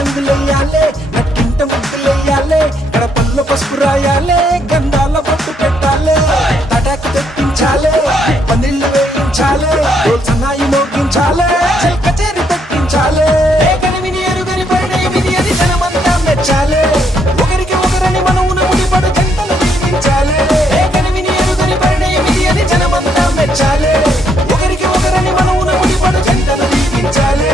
రంగులెయ్యాలే నట్టింట ముగ్గులెయ్యాలే గడపల్లో పసుపు రాయాలే గంధాల బొట్టు పెట్టాలే తటాకు తెప్పించాలే పందిళ్ళు వేయించాలే సన్నాయి మోగించాలే కచేరి పెట్టించాలే కనివిని ఎరుగని పరిణయమిది అని జనమంతా మెచ్చాలే ఒకరికి ఒకరని మనవున ముడిపడు జంటలు దీవించాలే కనివిని ఎరుగని పరిణయమిది అని జనమంతా మెచ్చాలే ఒకరికి ఒకరని మనవున ముడిపడు జంటలు దీవించాలే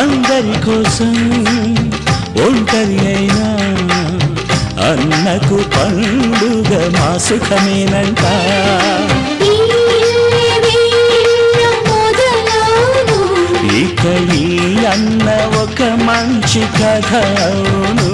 అందరి కోసం ఒంటరి అయినా అన్నకు పండుగ మా సుఖమేనంట. ఇక ఈ అన్న ఒక మంచి కథ అవును.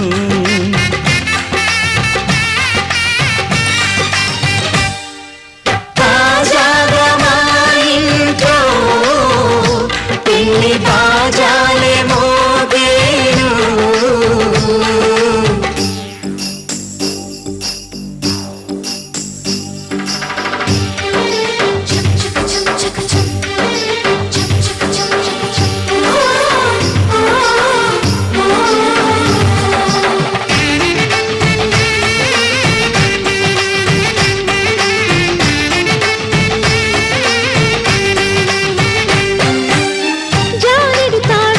జానెడు తాళి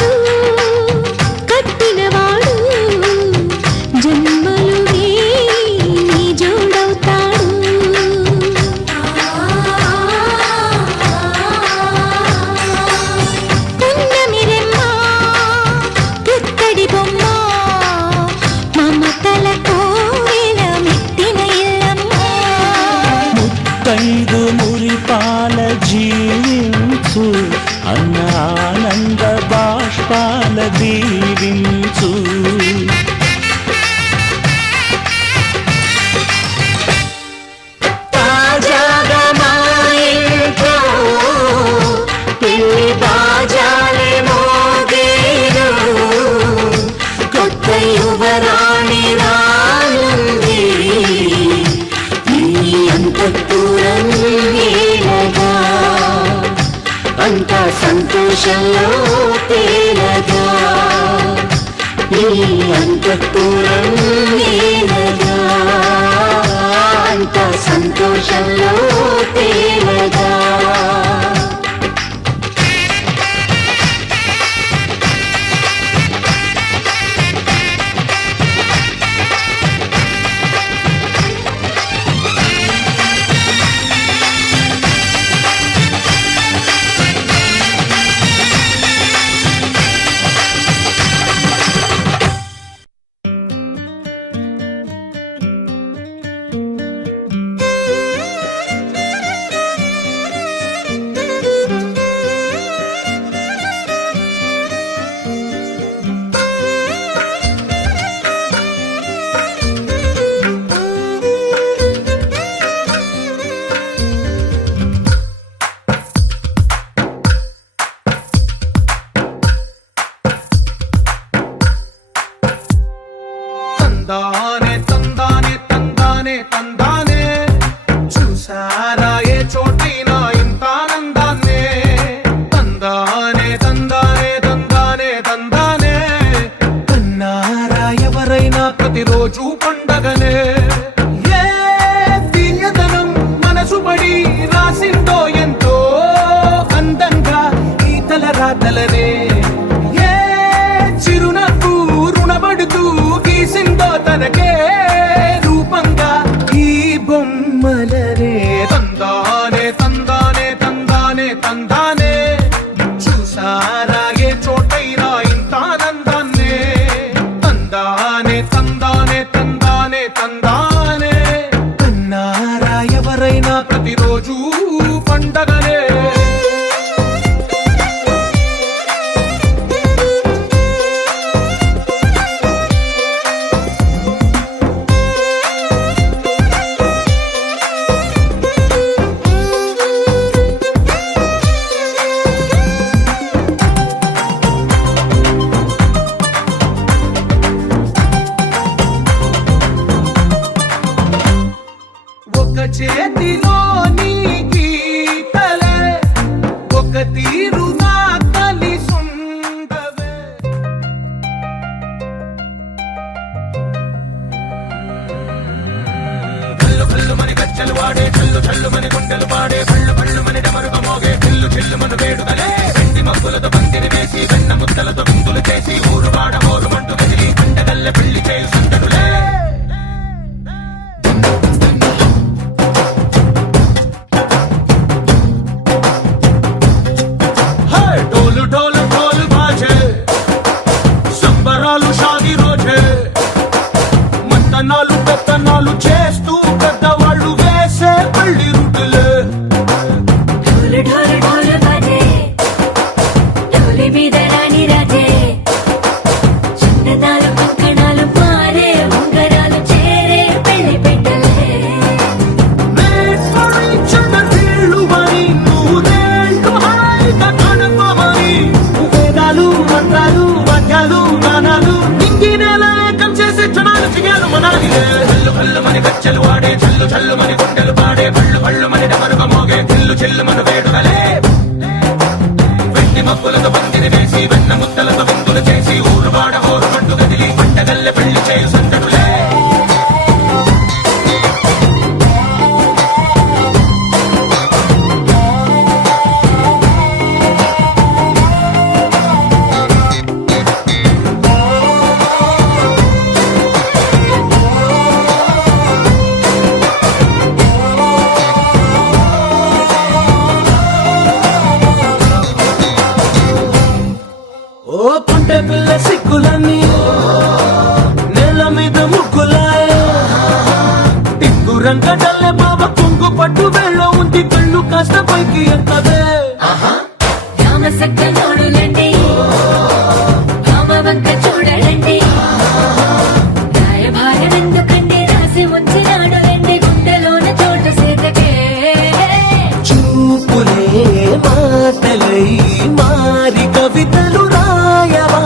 సంతోషంలో తేలగా ఈ అంతఃపురం నేలగా అంత సంతోషంలో తేలగా తందానే తందానే తందానే తందానే చూసారా ఏ చోటైనా ఇంత ఆనందాన్నే తందానే తందానే తందానే తందానే కన్నారా ఎవరైనా ప్రతిరోజు పండగనే ఏ తీయదనం మనసు పడి రాసిందో ఎంతో అందంగా ఈ తలరాతలనే ఏ చిరునవ్వు రుణపడుతూ గీసిందో తనకే రూపంగా ఈ బొమ్మలనే తందానే తందానే తందానే తందానే చూసారా ఏ చోటైనా ఇంత ఆనందాన్నే తందానే తందానే తందానే తందానే కన్నారా ఎవరైనా ప్రతిరోజు పండగనే ఒక చేతిలో నీ గీతలే ఒక తీరుగా కలిసుండవే కళ్ళు కళ్ళు మని గచ్చలు వాడే చల్లు చల్లు మని గుండెలు పాడే కళ్ళు కళ్ళు మని డమరుగ మోగే చిల్లు చిల్లు మన వేడుదలే వెండి మబ్బులతో పందిరి వేసి వెన్న ముద్దలతో విందులు చేసి ఊరు వాడ ఊరు మంటు కదిలి పండగల్లె పెళ్లి చేయు సందడులే డోలు డోలు డోలు బాజే సంబరాలు షాది రోజే మంతనాలు పెత్తనాలు చేస్తూ పెద్దవాళ్ళు వేసే పెళ్లి రుటులే ढोल ढोल ढोल बाजे ढोली మీద రాణి రాజే చిన్నదాలు కంకణాలు మారే ఉంగరాలు చేరే పెళ్లి పెట్టలే Made for each other వీళ్ళు మరి నూరేళ్ళు హాయిగా గడపమని వేదాలు మంత్రాలు వాద్యాలు గానాలు ఇంగినేల ఏకం చేసే క్షణాలు చిగాలు మనాలిలే కళ్ళు కళ్ళు మని గచ్చలు వాడే చల్లు చల్లు మని గుండెలు పాడే కళ్ళు కళ్ళు మని డమరుగ మోగే చిల్లు చిల్లు మన వేడుదలే వెండి మబ్బులతో పందిరి వేసి వెన్న ముద్దలతో విందులు చేసి ఊరు వాడ ఊరు మంటు కదిలి పంటగల్లె పెళ్లి చేయు సందడులే ఓ పుంటె పిల్ల సిక్కులన్నీ నేల మీద ముగ్గులాయ టింగు రంగడల్లె బాబ కుంగు పట్టు వెళ్ళ ఉంది కళ్ళు కాస్త పైకి ఎక్కదే రామ సక్క నోడులండి రామ వంక చూడలండి రాయభారం ఎందుకండి రాసి ఉంచినాడు రండి గుండెలోన చోటు సేతకే చూపులే మాటలై మారి కవితలు రాయవా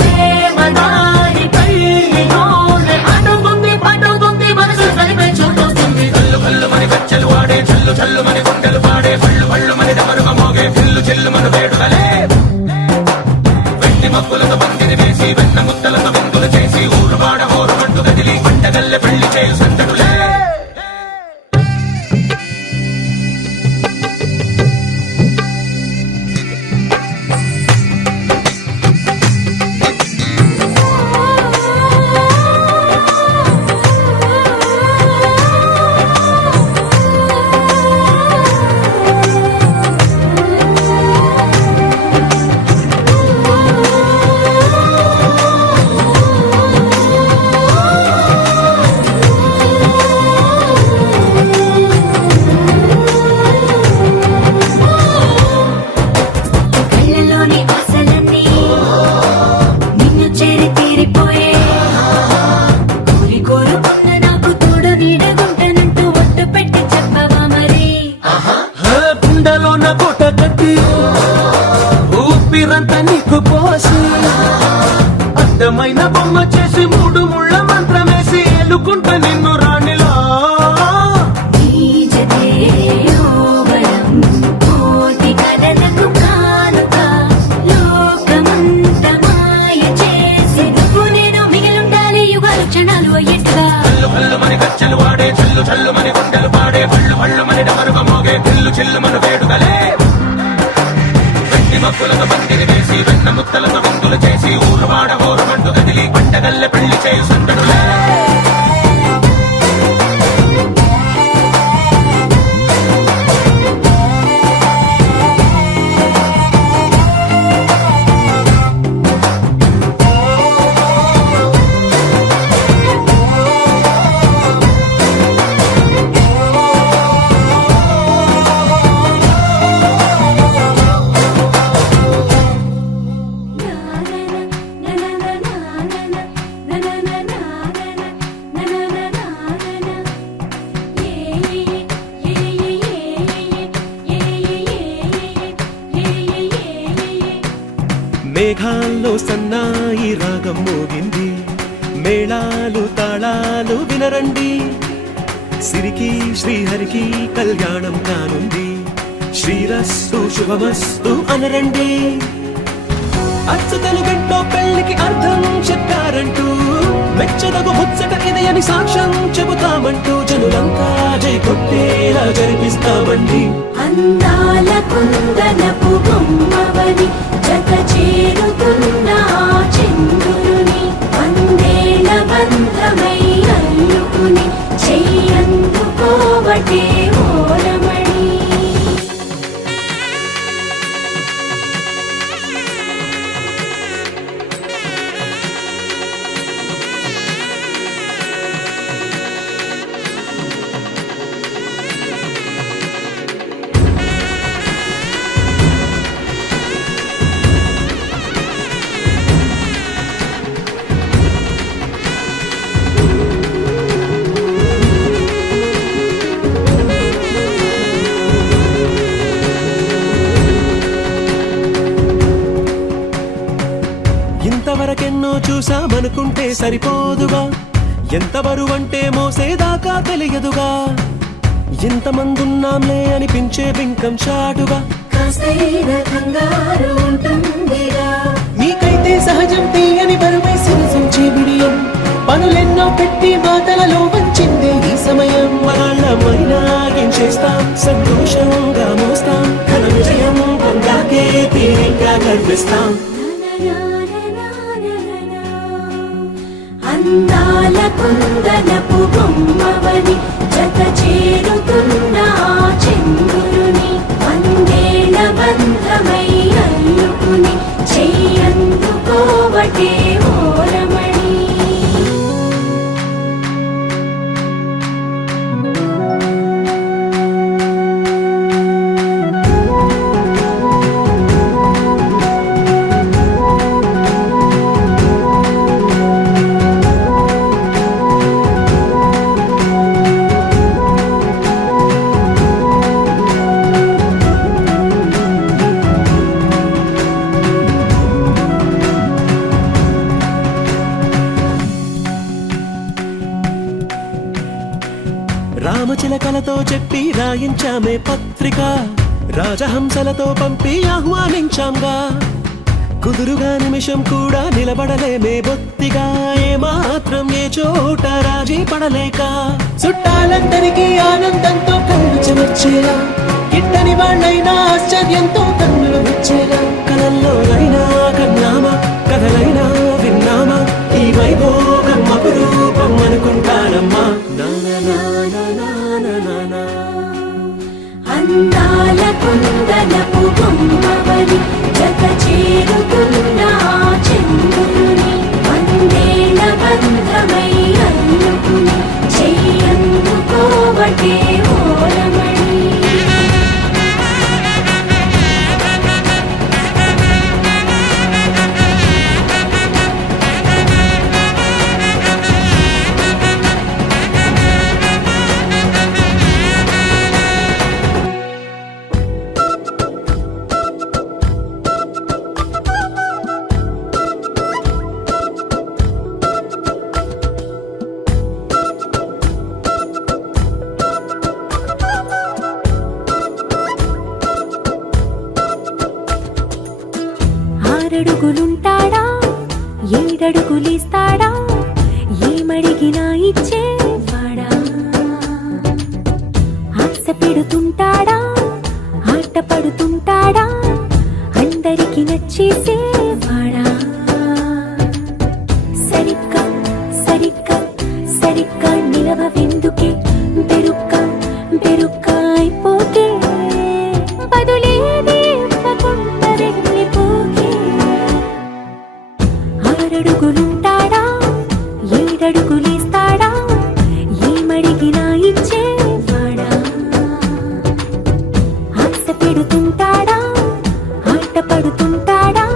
ప్రేమ దారి పెళ్లిలోనే అడుగుంది మనసు కలిపే చోటొస్తుంది కళ్ళు కళ్ళు మని గచ్చలు వాడే చల్లు చల్లు మని గుండెలు పాడే కళ్ళు కళ్ళు మని డమరుగ మోగే చిల్లు చిల్లు మన వేడుదలే మబ్బులతో పందిరి వేసి వెన్న ముద్దలతో విందులు చేసి ఊరు వాడ హోరు మంటు కదిలి పండగల్లె పెళ్లి చేయు సందడులే కళ్ళలోని ఆశలన్నీ నిన్ను చేరి తీరిపోయే కోరి కోరుకున్న నాకు తోడు నీడగుంటనంటూ ఒట్టు పెట్టి చెప్పవా మరి గుండెలోన కోట కట్టి ఊపిరంతా నీకు పోసి అందమైన బొమ్మ చేసి మూడు ముళ్ళ మంత్రమేసి ఎలుకుంట నిన్ను రాణిలా నీ జతే యోగం కోటి కథలకు కానుక లోకమంత మాయ చేసి నువ్వు నేను మిగిలుండాలి యుగాలు క్షణాలు అయ్యేట్టుగా చల్లు కల్లు మని కచ్చలు వాడే చల్లు చల్లు మని గుండెలు పాడే పళ్ళు పళ్ళు మని డమరుగ మోగే పిల్లు చిల్లు మన వేడుకలే వెండి మబ్బులతో పందిరి వేసి వెన్న ముద్దలతో విందులు చేసి ఊరు వాడ హోరు మంటు కదిలి పండగల్లె పెళ్లి చేయు సందడులే మేఘాల్లో సన్నాయి రాగం మోగింది మేళాలు తాళాలు వినరండి సిరికి శ్రీహరికి కళ్యాణం కానుంది శ్రీరస్తు శుభమస్తు అనరండి అచ్చు తెలుగంటో పెళ్లికి అర్థం చెప్పారంటూ మెచ్చదగు ముచ్చట ఇది అని సాక్ష్యం చెబుతామంటూ జనులంతా జై కొట్టేలా జరిపిస్తామండి అందాల కుందనపు బొమ్మవని జత చేరుతున్న ఆ చంద్రుని వందేళ్ల బంధమై అల్లుకుని చెయ్యందుకోవటే ఓరమణి ఇంతవరకెన్నో చూసామనుకుంటే సరిపోదుగా ఎంత బరువంటే మోసేదాకా తెలియదుగా ఇంతమందున్నాంలే అనిపించే బింకం చాటుగా కాస్తైన కంగారు ఉంటుందిగా నీకైతే సహజం తీయని బరువై సిరిసించే బిడియం పనులెన్నో పెట్టి మాటలలో వంచిందే ఈ సమయం వాళ్ళమైనా ఏం చేస్తాం సంతోషంగా మోస్తాం ఘన విజయం పొందాకే తీరిగ్గా గర్విస్తాం అందాల కుందనపు బొమ్మవని జత చేరుతున్న ఆ చంద్రుని వందేళ్ల బంధమై అల్లుకుని చెయ్యందుకోవటే ఓరమణి రామచిలకలతో చెప్పి రాయించామే పత్రిక రాజహంసలతో పంపి ఆహ్వానించాంగా కుదురుగా నిమిషం కూడా నిలబడలేమే బొత్తిగా ఏమాత్రం ఏ చోట రాజీ పడలేక చుట్టాలందరికీ ఆనందంతో కళ్ళు చెమర్చేలా గిట్టని వాళ్ళైనా ఆశ్చర్యంతో కన్నులు వచ్చేలా కలల్లోనైనా కన్నామా కథలైనా విన్నామా ఈ వైభోగం అపురూపం అనుకుంటానమ్మా అందాల కుందనపు బొమ్మవని జత చేరుతున్న చంద్రుని వందేల బంధమై అల్లుకుని చెయ్యందుకోవటే ఓలమణి ఆరడుగులుంటాడా ఏడడుగులిస్తాడా ఏమడిగినా ఇచ్చేవాడా ఆశ పెడుతుంటాడా ఆట పడుతుంటాడా అందరికి నచ్చేసేవాడా సరిగ్గా సరిగ్గా సరిగ్గా నిలవెందుకే బెరుక్క బెరుక్క అయిపోతే బదులేది ఇవ్వకుండా వెళ్ళిపోకే ఆరడుగులుంటాడా ఏడడుగులేస్తాడా ఏమడిగినా ఇచ్చేవాడా ఆశ పెడుతుంటాడా ఆట పడుతుంటాడా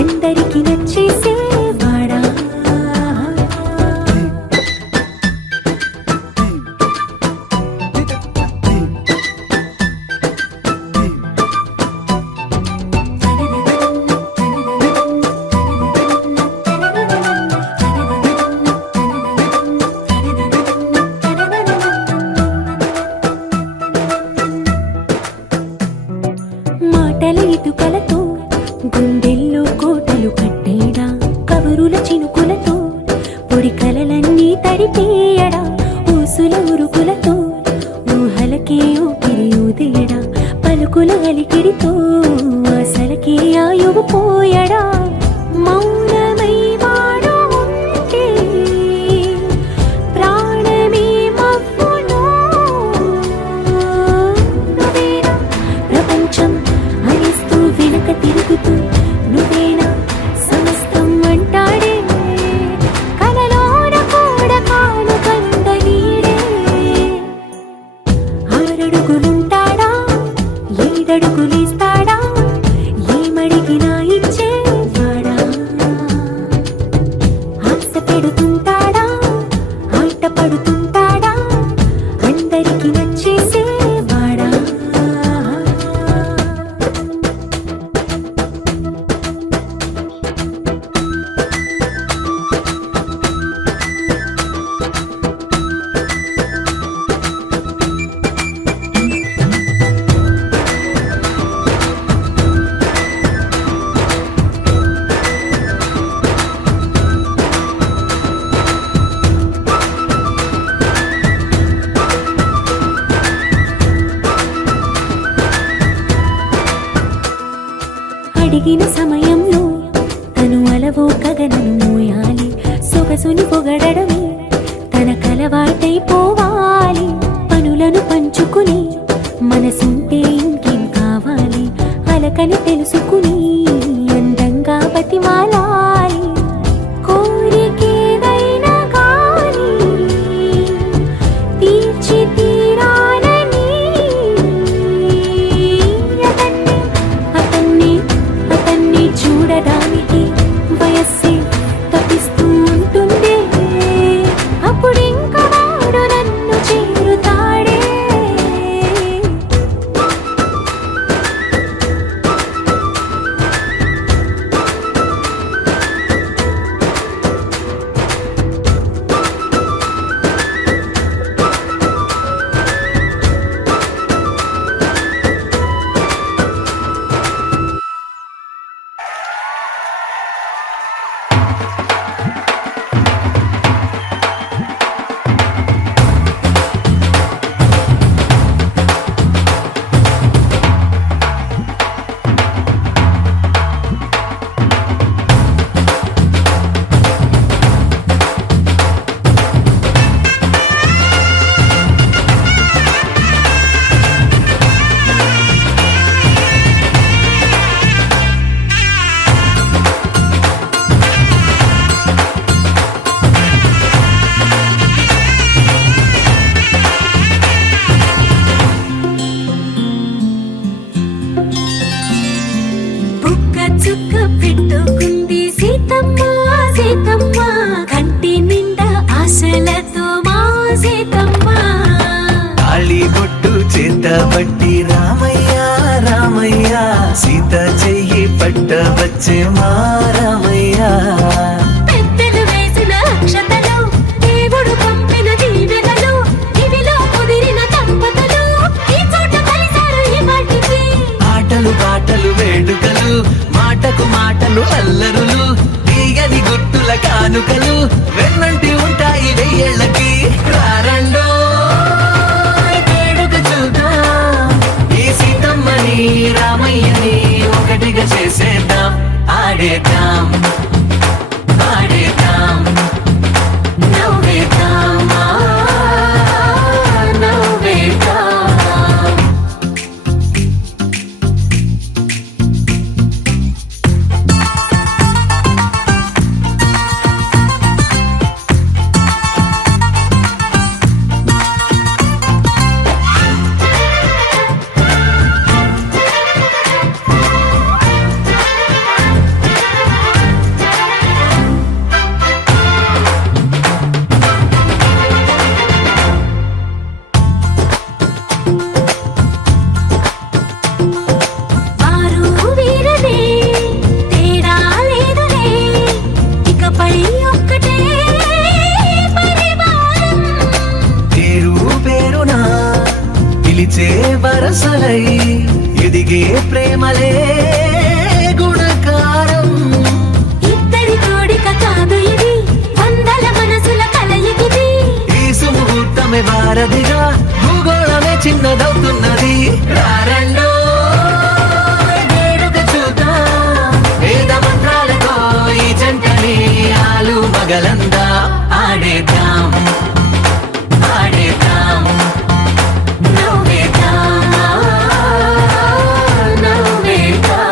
అందరికి నచ్చేసేవాడా మాటల ఇటుకలతో గుండెల్లో కోటలు కట్టేడా కవరుల చినుకులతో పొడి కలలన్నీ తడిపేయడా ఊసుల ఉరుకులతో ఊహలకే ఊపిరి ఊదేయడా పలుకుల అలికిడితో అసలకే ఆయువు పోయడా మౌనమై వాడు ఉంటే ప్రాణమే మవ్వునో నువ్వేనా ప్రపంచం అనిస్తూ వెనక తిరుగుతూ నువ్వేనా సమస్తం అంటాడే కలలోన కూడా కాను కంద నీడే ఆరడుగులుంటాడా ఏడడుగులేస్తాడా ఏమడిగినా ఇచ్చేవాడా ఆశ పెడుతుంటాడా ఆట పడుతుంటాడా అందరికి నచ్చేసేవాడా అడిగిన సమయంలో తను అలవో గగనను మోయాలి సొగసుని పొగడమే తనకలవాటైపోవాలి పనులను పంచుకుని మనసుంటే ఇంకేం కావాలి అలకని తెలుసుకుని అందంగా బతిమాలాలి కోరికేదైనా కానీ తీర్చి తీరాలని అతన్ని అతన్ని చూడడానికి వయస్సే తప్పిస్తూ ఉంటుంది అప్పుడింక వాడు నన్ను చేరుతాడే మారమయ్యా పెద్దలు వేసిన అక్షతలు దేవుడు పంపిన దీవెనలు ఇవిలో కుదిరిన దంపతులు ఈ చోట కలిసారు ఈ వాటికి ఆటలు పాటలు వేడుకలు మాటకు మాటలు అల్లరులు తీయని గుట్టుల కానుకలు వెన్నంటి ఉంటాయి వెయ్యేళ్ళకి రారండో వేడుక చూద్దాం ఈ సీతమ్మని రామయ్యని ఒకటిగా చేసేద్దాం ఆడేద్దాం ఆడేద్దాం నవ్వేద్దాం నవ్వేద్దాం వారు వీరనే తేడా లేదులే ఇకపై ఒక్కటే పరివారం పేరు పేరునా పిలిచే వరసలై ఎదిగే ప్రేమలే గుణకారం ఇద్దరి కోడిక కాదు ఇది వందల మనసుల కలయికిది ఈ సుముహూర్తమే వారధిగా భూగోళమే చిన్నదవుతున్నది రారండో వేడుక చూద్దాం వేద మంత్రాలతో ఈ జంటని ఆలు మగలందా ఆడేద్దాం ఆడేద్దాం నవ్వేద్దాం నవ్వేద్దాం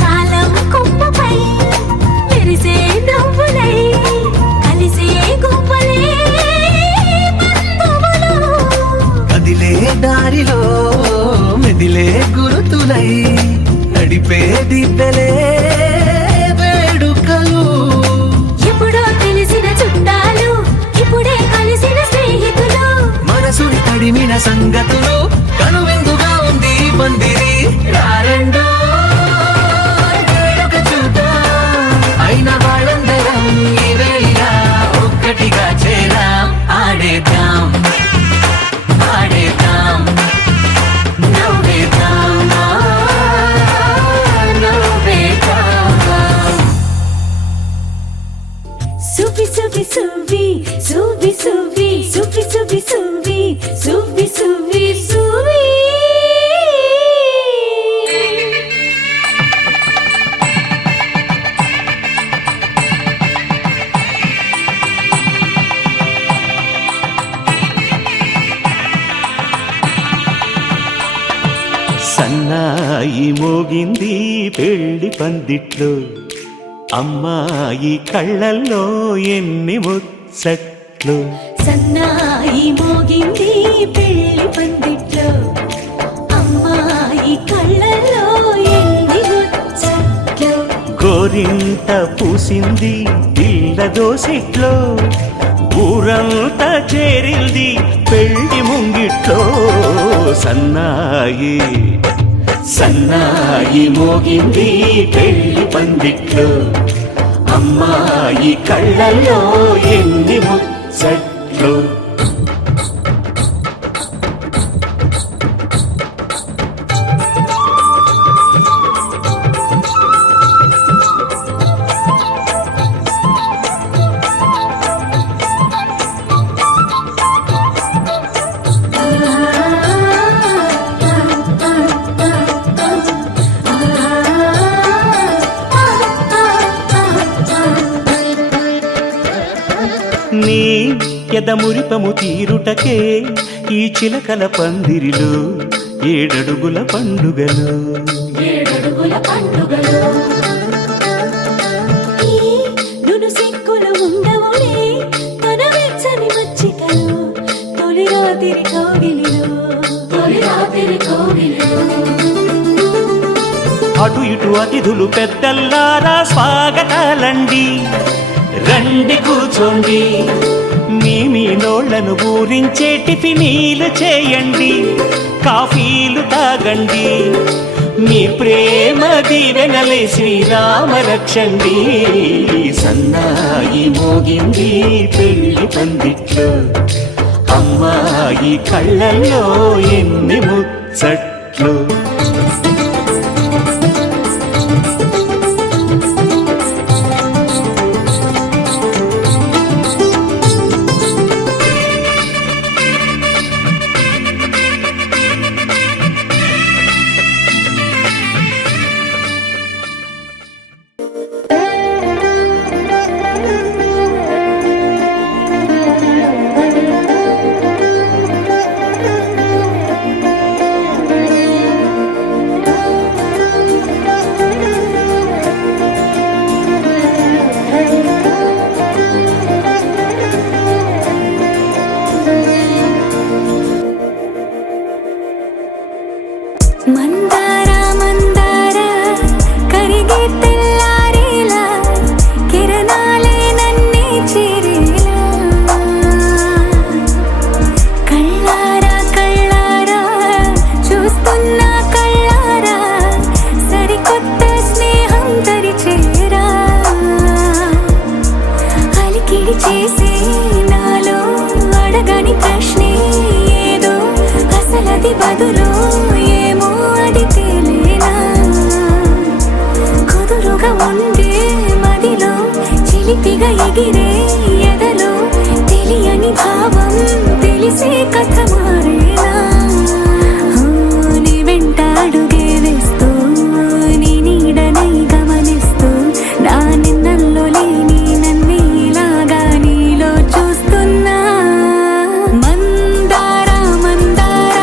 కాలం కొమ్మపై మెరిసే నవ్వులై కలిసే గుంపలే బంధువులు కదిలే దారిలో మెదిలే గురుతులై నడిపే దిబ్బెలే వేడుకలు ఎప్పుడో తెలిసిన చుట్టాలు ఇప్పుడే కలిసిన స్నేహితులు మనసుని తడిమిన సంగతులు కనువిందుగా ఉంది ఈ పందిరి రారండో వేడుక చూద్దాం అయిన వాళ్ళందరం ఈ వేళ ఒక్కటిగా చేరాం ఆడేద్దాం ఆడేద్దాం నవ్వేద్దాం నవ్వేద్దాం సువి సువి సువి సువి సువి సువి సువి సువి సువి సువి సువి సన్నాయి మోగింది పెళ్లి పందిట్లో అమ్మాయి కళ్ళల్లో ఎన్ని ముచ్చట్లు సన్నాయి మోగింది పెళ్లి పందిట్లో అమ్మాయి కళ్ళల్లో ఎన్ని ముచ్చట్లు గోరింట పూసింది పిల్ల దోసిట్లో ఊరంతా చేరింది పెళ్లి ముంగిట్లో సన్నాయి సన్నాయి మోగింది పెళ్లి పందిట్లో అమ్మాయి కళ్ళల్లో ఎన్ని ముచ్చట్లు నీ ఎదమురిపము తీరుటకే ఈ చిలకల పందిరిలో ఏడడుగుల పండుగలు ఏడడుగుల పండుగలో ఈ నును సిక్కులు ఉండ ముత్తైదువులకు అతిథులు పెద్దల్లారా స్వాగతాలండి. రండి కూర్చోండి, మీ నోళ్లను ఊరించే టిఫినీలు చేయండి, కాఫీలు తాగండి, మీ ప్రేమ దీవెనలే శ్రీరామ రక్షండి. సన్నాయి మోగింది పెళ్లి పందిట్లో, అమ్మాయి కళ్ళల్లో ఎన్ని ముచ్చట్లు. మందార మందార కరిగే తెల్లారేలా కిరణాలే నన్నే చేరేలా కళ్ళారా కళ్ళారా చూస్తున్నా కళ్ళారా సరికొత్త స్నేహం దరిచేరా అలికిడి చేసే నాలో అడగని ప్రశ్నే ఏదో అసలది బదులు ఉండే మదిలో చిలిపిగా ఎగిరే ఎదలో తెలియని భావం తెలిసే కథ మారేనా నీ వెంట అడుగే వేస్తూ నీ నీడనై గమనిస్తూ నా నిన్నల్లో లేని నన్నే ఇలాగా నీలో చూస్తున్నా మందార మందార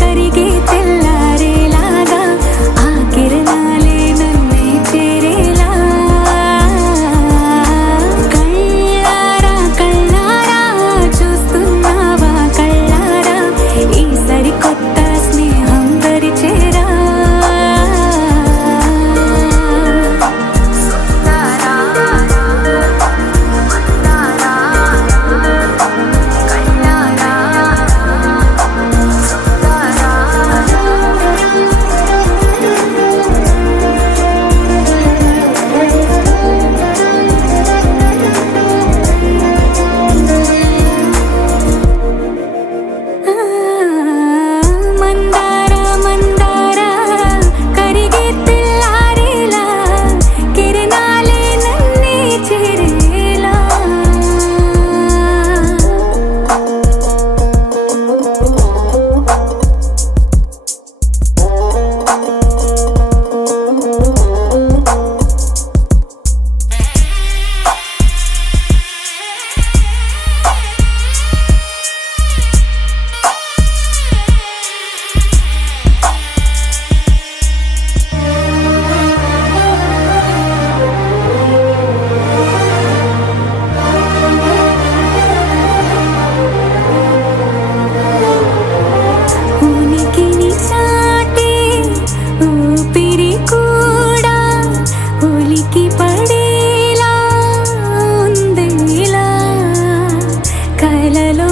కరిగే తెల్లారేలాగా ఆ కిరణాలే నన్నే చేరేలా కళ్ళారా కళ్ళారా చూస్తున్నావా కళ్ళారా ఈ సరికొత్త స్నేహం దరిచేరా మందార మందార కరిగే తెల్లారేలా కిరణాలే నన్నే చేరేలా ఉనికిని చాటే ఊపిరి కూడా ఉలికి పడేలా ఉందేలా కలలో